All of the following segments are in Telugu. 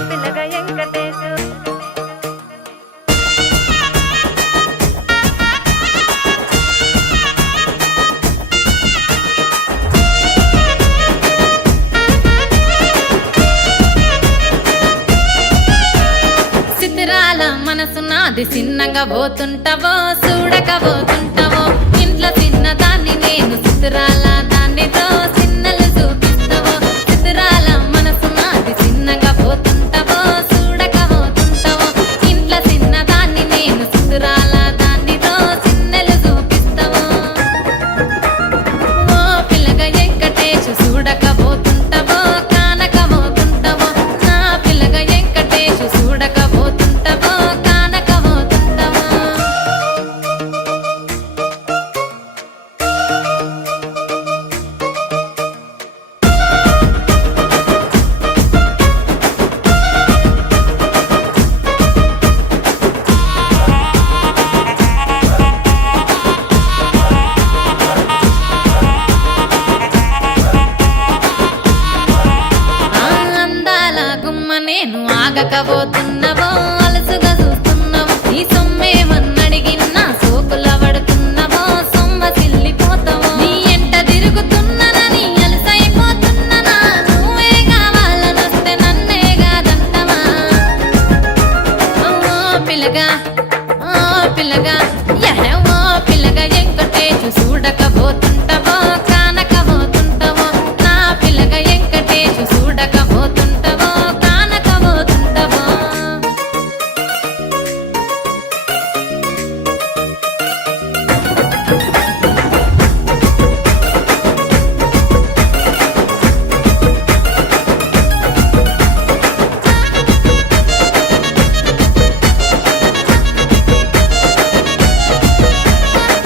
పిల్లగా వెంకటేశు సిద్ధిరాల మనసు నాది చిన్నగా పోతుంటావో చూడక పోతుంటావో ఇంట్లో చిన్న దాన్ని నేను సిద్ధిరాల దాన్నితో చిన్నలు చూపిస్తావో సిద్ధిరాల మనసు నాది చిన్నగా పోతుంటావో చూడక పోతుంటావో ఇంట్లో చిన్న దాన్ని నేను సిద్ధిరాల దాన్నితో చిన్నలు చూపిస్తావో ఓ పిల్లగా వెంకటేశు చూడక పోతుంటావో కానక పోతుంటావో నా పిల్లగా వెంకటేశు చూడక పోతుంటావో కానక పోతుంటావో ఆ అందాల గుమ్మ నేను ఆగకపోతున్నావో అలసుగా చూస్తున్నావో నీ సొమ్మేమన్నడిగినా సోకుల పడుతున్నావో సొమ్మ సిల్లిపోతావో నీ ఎంట తిరుగుతున్నానని అలసైపోతున్నానా నువ్వే కావాలనొస్తే నన్నే కాదంటవా ఓ పిల్లగా ఓ పిల్లగా ఓ పిల్లగా వెంకటేశు చూడకపోతుంటావో కానకపోతుంటావో నా పిల్లగా వెంకటేశు చూడకపోతుంటావో కానకపోతుంటావో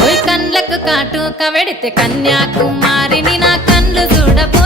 ఓయ్ కండ్లకు కాటుక వెడితే కన్యాకుమారిని నా కళ్ళు చూడపో